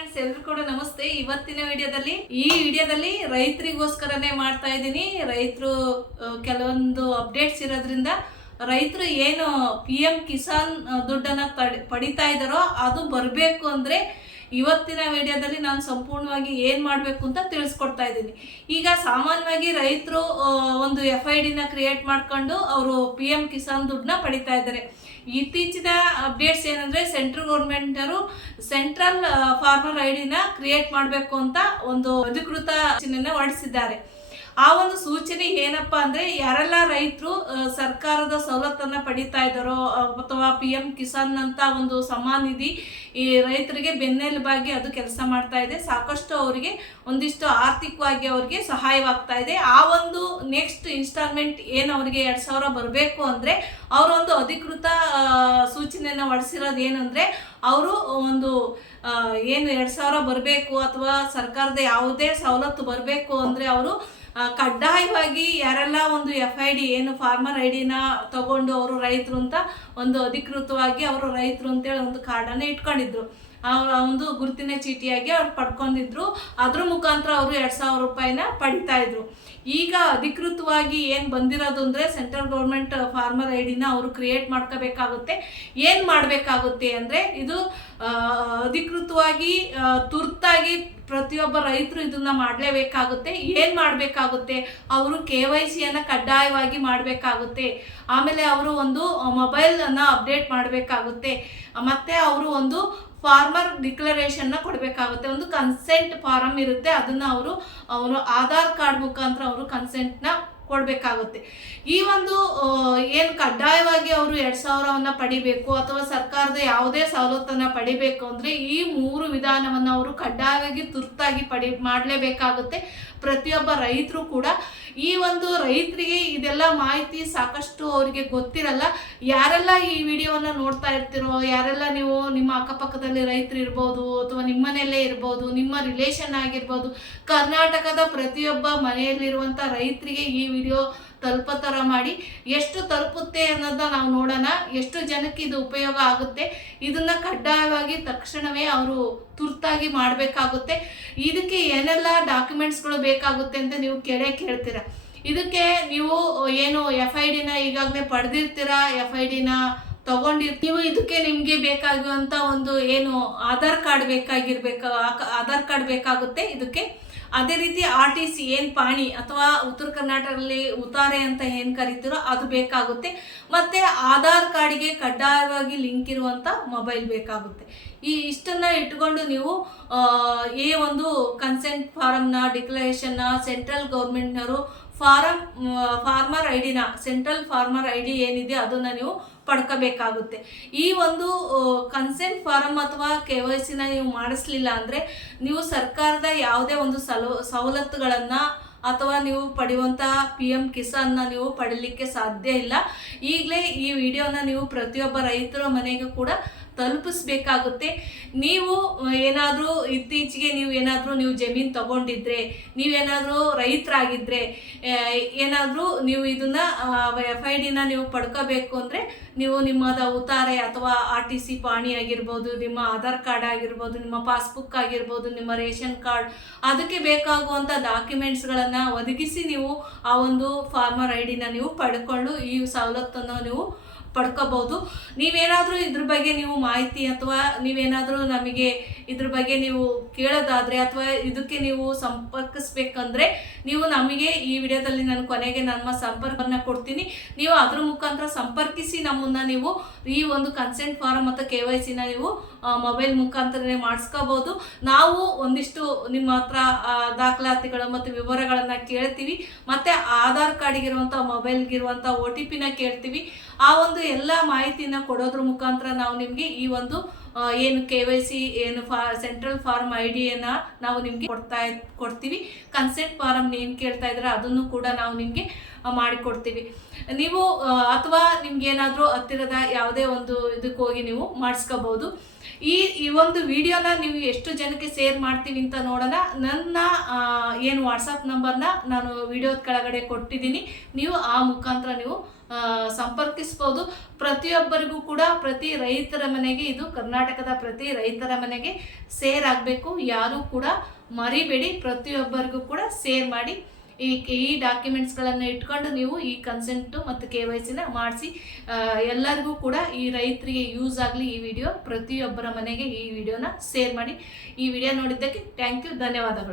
Friends, ಎಲ್ಲರೂ ಕೂಡ ನಮಸ್ತೆ. ಇವತ್ತಿನ ವಿಡಿಯೋದಲ್ಲಿ ರೈತರಿಗೋಸ್ಕರನೇ ಮಾಡ್ತಾ ಇದ್ದೀನಿ. ರೈತರು ಕೆಲವೊಂದು ಅಪ್ಡೇಟ್ಸ್ ಇರೋದ್ರಿಂದ ರೈತರು ಏನು PM ಕಿಸಾನ್ ದುಡ್ಡನ್ನ ಪಡಿತಾ ಇದ್ದಾರೋ ಅದು ಬರಬೇಕು ಅಂದ್ರೆ ಇವತ್ತಿನ ವಿಡಿಯೋದಲ್ಲಿ ನಾನು ಸಂಪೂರ್ಣವಾಗಿ ಏನು ಮಾಡಬೇಕು ಅಂತ ತಿಳಿಸ್ಕೊಡ್ತಾ ಇದ್ದೀನಿ. ಈಗ ಸಾಮಾನ್ಯವಾಗಿ ರೈತರು ಒಂದು FIDನ ಕ್ರಿಯೇಟ್ ಮಾಡ್ಕೊಂಡು ಅವರು PM ಕಿಸಾನ್ ದುಡ್ಡನ್ನ ಪಡಿತಾ ಇದ್ದಾರೆ. ಇತ್ತೀಚಿನ ಅಪ್ಡೇಟ್ಸ್ ಏನಂದ್ರೆ ಸೆಂಟ್ರಲ್ ಗೌರ್ಮೆಂಟ್ ಅವರು ಸೆಂಟ್ರಲ್ ಫಾರ್ಮರ್ ಐಡಿನ ಕ್ರಿಯೇಟ್ ಮಾಡಬೇಕು ಅಂತ ಒಂದು ಅಧಿಕೃತ ಸೂಚನೆಯನ್ನು ಹೊರಡಿಸಿದ್ದಾರೆ. ಆ ಒಂದು ಸೂಚನೆ ಏನಪ್ಪಾ ಅಂದ್ರೆ ಯಾರೆಲ್ಲ ರೈತರು ಸರ್ಕಾರದ ಸವಲತ್ತನ್ನ ಪಡಿತಾ ಇದ್ದಾರೋ ಅಥವಾ PM ಕಿಸಾನ್ ಅಂತ ಒಂದು ಸಮ್ಮಾನ್ ನಿಧಿ ಈ ರೈತರಿಗೆ ಬೆನ್ನೆಲುಬಾಗಿ ಅದು ಕೆಲಸ ಮಾಡ್ತಾ ಇದೆ. ಸಾಕಷ್ಟು ಅವರಿಗೆ ಒಂದಿಷ್ಟು ಆರ್ಥಿಕವಾಗಿ ಅವ್ರಿಗೆ ಸಹಾಯವಾಗ್ತಾ ಇದೆ. ಆ ಒಂದು ನೆಕ್ಸ್ಟ್ ಇನ್ಸ್ಟಾಲ್ಮೆಂಟ್ ಏನು ಅವರಿಗೆ 2000 ಬರಬೇಕು ಅಂದ್ರೆ ಅವರೊಂದು ಅಧಿಕೃತ ಸೂಚನೆಯನ್ನು ಹೊರಡಿಸಿರೋದು ಏನಂದ್ರೆ ಅವರು ಒಂದು ಏನು 2000 ಬರಬೇಕು ಅಥವಾ ಸರ್ಕಾರದ ಯಾವುದೇ ಸವಲತ್ತು ಬರಬೇಕು ಅಂದ್ರೆ ಅವರು ಕಡ್ಡಾಯವಾಗಿ ಯಾರೆಲ್ಲ ಒಂದು FID ಏನು ಫಾರ್ಮರ್ ಐಡಿನ ತಗೊಂಡು ಅವರು ರೈತರು ಅಂತ ಒಂದು ಅಧಿಕೃತವಾಗಿ ಅವರು ರೈತರು ಅಂತೇಳಿ ಒಂದು ಕಾರ್ಡನ್ನು ಇಟ್ಕೊಂಡಿದ್ರು. ಒಂದು ಗುರುತಿನ ಚೀಟಿಯಾಗಿ ಅವ್ರು ಪಡ್ಕೊಂಡಿದ್ರು. ಅದ್ರ ಮುಖಾಂತರ ಅವರು 2000 ರೂಪಾಯಿನ ಪಡಿತಾ ಇದ್ರು. ಈಗ ಅಧಿಕೃತವಾಗಿ ಏನು ಬಂದಿರೋದು ಅಂದರೆ ಸೆಂಟ್ರಲ್ ಗೌರ್ಮೆಂಟ್ ಫಾರ್ಮರ್ ಐಡಿನ ಅವರು ಕ್ರಿಯೇಟ್ ಮಾಡ್ಕೋಬೇಕಾಗುತ್ತೆ. ಏನು ಮಾಡಬೇಕಾಗುತ್ತೆ ಅಂದರೆ ಇದು ಅಧಿಕೃತವಾಗಿ ತುರ್ತಾಗಿ ಪ್ರತಿಯೊಬ್ಬ ರೈತರು ಇದನ್ನ ಮಾಡಲೇಬೇಕಾಗುತ್ತೆ. ಏನು ಮಾಡಬೇಕಾಗುತ್ತೆ, ಅವರು KYCಯನ್ನು ಕಡ್ಡಾಯವಾಗಿ ಮಾಡಬೇಕಾಗುತ್ತೆ. ಆಮೇಲೆ ಅವರು ಒಂದು ಮೊಬೈಲನ್ನು ಅಪ್ಡೇಟ್ ಮಾಡಬೇಕಾಗುತ್ತೆ. ಮತ್ತು ಅವರು ಒಂದು ಫಾರ್ಮರ್ ಡಿಕ್ಲರೇಷನ್ನ ಕೊಡಬೇಕಾಗುತ್ತೆ. ಒಂದು ಕನ್ಸೆಂಟ್ ಫಾರಮ್ ಇರುತ್ತೆ, ಅದನ್ನು ಅವರು ಆಧಾರ್ ಕಾರ್ಡ್ ಮುಖಾಂತರ ಅವರು ಕನ್ಸೆಂಟ್ನ ಕೊಡಬೇಕಾಗುತ್ತೆ. ಈ ಒಂದು ಏನು ಕಡ್ಡಾಯವಾಗಿ ಅವರು 2000 ಪಡಿಬೇಕು ಅಥವಾ ಸರ್ಕಾರದ ಯಾವುದೇ ಸವಲತ್ತನ್ನು ಪಡಿಬೇಕು ಅಂದರೆ ಈ 3 ವಿಧಾನವನ್ನು ಅವರು ಕಡ್ಡಾಯವಾಗಿ ತುರ್ತಾಗಿ ಮಾಡಲೇಬೇಕಾಗುತ್ತೆ. ಪ್ರತಿಯೊಬ್ಬ ರೈತರು ಕೂಡ ಈ ಒಂದು ರೈತರಿಗೆ ಇದೆಲ್ಲ ಮಾಹಿತಿ ಸಾಕಷ್ಟು ಅವರಿಗೆ ಗೊತ್ತಿರಲ್ಲ. ಯಾರೆಲ್ಲ ಈ ವಿಡಿಯೋವನ್ನು ನೋಡ್ತಾ ಇರ್ತಿರೋ, ಯಾರೆಲ್ಲ ನೀವು ನಿಮ್ಮ ಅಕ್ಕಪಕ್ಕದಲ್ಲಿ ರೈತರು ಇರ್ಬೋದು ಅಥವಾ ನಿಮ್ಮ ಮನೆಯಲ್ಲೇ ಇರ್ಬೋದು, ನಿಮ್ಮ ರಿಲೇಷನ್ ಆಗಿರ್ಬೋದು, ಕರ್ನಾಟಕದ ಪ್ರತಿಯೊಬ್ಬ ಮನೆಯಲ್ಲಿರುವಂಥ ರೈತರಿಗೆ ಈ ವಿಡಿಯೋ ತಲುಪೋ ಥರ ಮಾಡಿ. ಎಷ್ಟು ತಲುಪುತ್ತೆ ಅನ್ನೋದನ್ನ ನಾವು ನೋಡೋಣ, ಎಷ್ಟು ಜನಕ್ಕೆ ಇದು ಉಪಯೋಗ ಆಗುತ್ತೆ. ಇದನ್ನ ಕಡ್ಡಾಯವಾಗಿ ತಕ್ಷಣವೇ ಅವರು ತುರ್ತಾಗಿ ಮಾಡಬೇಕಾಗುತ್ತೆ. ಇದಕ್ಕೆ ಏನೆಲ್ಲ ಡಾಕ್ಯುಮೆಂಟ್ಸ್ಗಳು ಬೇಕಾಗುತ್ತೆ ಅಂತ ನೀವು ಕೇಳ್ತೀರ. ಇದಕ್ಕೆ ನೀವು ಏನು FIDನ ಈಗಾಗಲೇ ಪಡೆದಿರ್ತೀರ, FIDನ ತಗೊಂಡಿರ್ತೀವಿ. ಇದಕ್ಕೆ ನಿಮಗೆ ಬೇಕಾಗುವಂಥ ಒಂದು ಏನು ಆಧಾರ್ ಕಾರ್ಡ್ ಬೇಕಾಗುತ್ತೆ ಇದಕ್ಕೆ. ಅದೇ ರೀತಿ RTC ಏನು ಪಾಣಿ ಅಥವಾ ಉತ್ತರ ಕರ್ನಾಟಕದಲ್ಲಿ ಉತಾರೆ ಅಂತ ಏನು ಕರಿತೀರೋ ಅದು ಬೇಕಾಗುತ್ತೆ. ಮತ್ತು ಆಧಾರ್ ಕಾರ್ಡಿಗೆ ಕಡ್ಡಾಯವಾಗಿ ಲಿಂಕ್ ಇರುವಂಥ ಮೊಬೈಲ್ ಬೇಕಾಗುತ್ತೆ. ಇಷ್ಟನ್ನು ಇಟ್ಕೊಂಡು ನೀವು ಈ ಒಂದು ಕನ್ಸೆಂಟ್ ಫಾರಮ್ನ ಡಿಕ್ಲರೇಷನ್ನ ಸೆಂಟ್ರಲ್ ಗೌರ್ಮೆಂಟ್ನವರು ಫಾರ್ಮರ್ ಐಡಿನ ಸೆಂಟ್ರಲ್ ಫಾರ್ಮರ್ ಐಡಿ ಏನಿದೆ ಅದನ್ನು ನೀವು ಪಡ್ಕೋಬೇಕಾಗುತ್ತೆ. ಈ ಒಂದು ಕನ್ಸೆಂಟ್ ಫಾರಮ್ ಅಥವಾ KYCನ ನೀವು ಮಾಡಿಸ್ಲಿಲ್ಲ ಅಂದರೆ ನೀವು ಸರ್ಕಾರದ ಯಾವುದೇ ಒಂದು ಸವಲತ್ತುಗಳನ್ನು ಅಥವಾ ನೀವು ಪಡೆಯುವಂತಹ PM ಕಿಸಾನ್ನ ನೀವು ಪಡೀಲಿಕ್ಕೆ ಸಾಧ್ಯ ಇಲ್ಲ. ಈಗಲೇ ಈ ವಿಡಿಯೋನ ನೀವು ಪ್ರತಿಯೊಬ್ಬ ರೈತರ ಮನೆಗೂ ಕೂಡ ತಲುಪಿಸ್ಬೇಕಾಗುತ್ತೆ. ನೀವು ಏನಾದರೂ ಇತ್ತೀಚೆಗೆ ನೀವು ಜಮೀನು ತಗೊಂಡಿದ್ರೆ, ನೀವೇನಾದರೂ ರೈತರಾಗಿದ್ದರೆ, ಏನಾದರೂ ನೀವು ಇದನ್ನು FIDನ ನೀವು ಪಡ್ಕೋಬೇಕು ಅಂದರೆ ನೀವು ನಿಮ್ಮದ ಉತಾರೆ ಅಥವಾ RTC ಪಾಣಿ ಆಗಿರ್ಬೋದು, ನಿಮ್ಮ ಆಧಾರ್ ಕಾರ್ಡ್ ಆಗಿರ್ಬೋದು, ನಿಮ್ಮ ಪಾಸ್ಬುಕ್ ಆಗಿರ್ಬೋದು, ನಿಮ್ಮ ರೇಷನ್ ಕಾರ್ಡ್, ಅದಕ್ಕೆ ಬೇಕಾಗುವಂಥ ಡಾಕ್ಯುಮೆಂಟ್ಸ್ಗಳನ್ನು ಒದಗಿಸಿ ನೀವು ಆ ಒಂದು ಫಾರ್ಮರ್ ಐಡಿನ ನೀವು ಪಡ್ಕೊಂಡು ಈ ಸವಲತ್ತನ್ನು ನೀವು ಪಡ್ಕೋಬಹುದು. ನೀವೇನಾದರೂ ಇದ್ರ ಬಗ್ಗೆ ನೀವು ಮಾಹಿತಿ ಅಥವಾ ನೀವೇನಾದರೂ ನಮಗೆ ಇದ್ರ ಬಗ್ಗೆ ನೀವು ಕೇಳೋದಾದರೆ ಅಥವಾ ಇದಕ್ಕೆ ನೀವು ಸಂಪರ್ಕಿಸ್ಬೇಕಂದ್ರೆ ನೀವು ನಮಗೆ ಈ ವಿಡಿಯೋದಲ್ಲಿ ನಾನು ಕೊನೆಗೆ ನಮ್ಮ ಸಂಪರ್ಕವನ್ನು ಕೊಡ್ತೀನಿ. ನೀವು ಅದ್ರ ಮುಖಾಂತರ ಸಂಪರ್ಕಿಸಿ ನಮ್ಮನ್ನು ನೀವು ಈ ಒಂದು ಕನ್ಸೆಂಟ್ ಫಾರಮ್ ಮತ್ತು KYCನ ನೀವು ಮೊಬೈಲ್ ಮುಖಾಂತರನೇ ಮಾಡಿಸ್ಕೋಬಹುದು. ನಾವು ಒಂದಿಷ್ಟು ನಿಮ್ಮ ಹತ್ರ ದಾಖಲಾತಿಗಳು ಮತ್ತು ವಿವರಗಳನ್ನು ಕೇಳ್ತೀವಿ. ಮತ್ತು ಆಧಾರ್ ಕಾರ್ಡಿಗಿರುವಂಥ ಮೊಬೈಲ್ಗಿರುವಂಥ OTPನ ಕೇಳ್ತೀವಿ. ಆ ಒಂದು ಎಲ್ಲ ಮಾಹಿತಿನ ಕೊಡೋದ್ರ ಮುಖಾಂತರ ನಾವು ನಿಮಗೆ ಈ ಒಂದು ಏನು KYC ಏನು ಸೆಂಟ್ರಲ್ ಫಾರ್ಮ್ ಐಡಿಯನ್ನು ನಾವು ನಿಮಗೆ ಕೊಡ್ತೀವಿ. ಕನ್ಸೆಂಟ್ ಫಾರಮ್ ಏನು ಕೇಳ್ತಾ ಇದ್ರೆ ಅದನ್ನು ಕೂಡ ನಾವು ನಿಮಗೆ ಮಾಡಿಕೊಡ್ತೀವಿ. ನೀವು ಅಥವಾ ನಿಮ್ಗೇನಾದರೂ ಹತ್ತಿರದ ಯಾವುದೇ ಒಂದು ಇದಕ್ಕೆ ಹೋಗಿ ನೀವು ಮಾಡಿಸ್ಕೋಬಹುದು. ಈ ಒಂದು ವಿಡಿಯೋನ ನೀವು ಎಷ್ಟು ಜನಕ್ಕೆ ಶೇರ್ ಮಾಡ್ತೀವಿ ಅಂತ ನೋಡೋಣ. ನನ್ನ ಏನು ವಾಟ್ಸಪ್ ನಂಬರ್ನ ನಾನು ವಿಡಿಯೋದ ಕೆಳಗಡೆ ಕೊಟ್ಟಿದ್ದೀನಿ, ನೀವು ಆ ಮುಖಾಂತರ ನೀವು ಸಂಪರ್ಕಿಸ್ಬೋದು. ಪ್ರತಿಯೊಬ್ಬರಿಗೂ ಕೂಡ, ಪ್ರತಿ ರೈತರ ಮನೆಗೆ, ಇದು ಕರ್ನಾಟಕದ ಪ್ರತಿ ರೈತರ ಮನೆಗೆ ಶೇರ್ ಆಗಬೇಕು. ಯಾರೂ ಕೂಡ ಮರಿಬೇಡಿ, ಪ್ರತಿಯೊಬ್ಬರಿಗೂ ಕೂಡ ಶೇರ್ ಮಾಡಿ. ಈ ಡಾಕ್ಯುಮೆಂಟ್ಸ್ಗಳನ್ನು ಇಟ್ಕೊಂಡು ನೀವು ಈ ಕನ್ಸೆಂಟು ಮತ್ತು KYCನ ಮಾಡಿಸಿ. ಎಲ್ಲರಿಗೂ ಕೂಡ ಈ ರೈತರಿಗೆ ಯೂಸ್ ಆಗಲಿ ಈ ವಿಡಿಯೋ. ಪ್ರತಿಯೊಬ್ಬರ ಮನೆಗೆ ಈ ವಿಡಿಯೋನ ಶೇರ್ ಮಾಡಿ. ಈ ವಿಡಿಯೋ ನೋಡಿದ್ದಕ್ಕೆ ಥ್ಯಾಂಕ್ ಯು, ಧನ್ಯವಾದಗಳು.